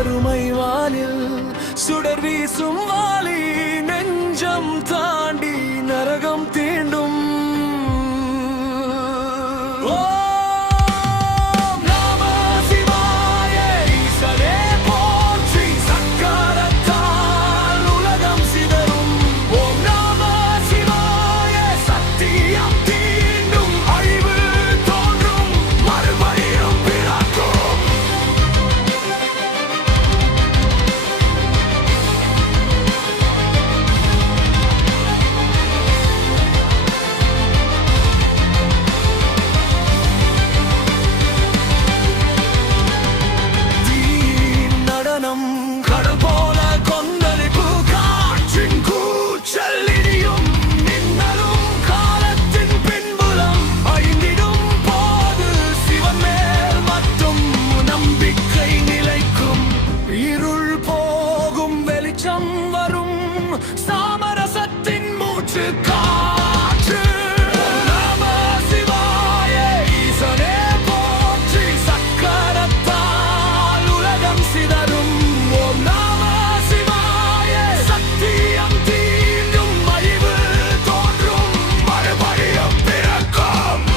கருமை வானில் சுடர் வீசும் வாலி நெஞ்சம் தாண்டி நரகம் தீண்டும். சாமரசத்தின் மூச்சு காற்று. நம சிவாய ஈசனே போற்றி. சக்கரத்தால் உலகம் சிதறும். ஓம் நம சிவாய சத்தியம் தீண்டும். அழிவு தோன்றும் மறுபடியும் பிறக்கும்.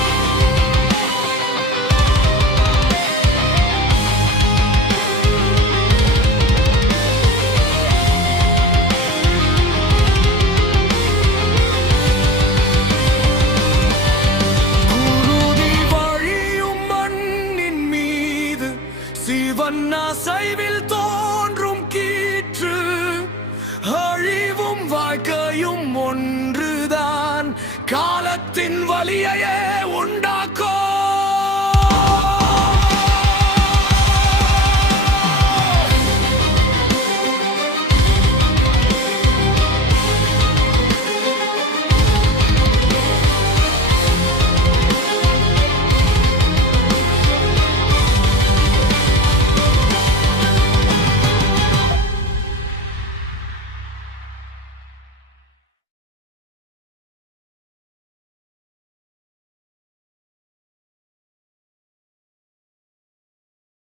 அசைவில் தோன்றும் கீற்று. அழிவும் வாழ்க்கையும் ஒன்றுதான். காலத்தின் வலியையே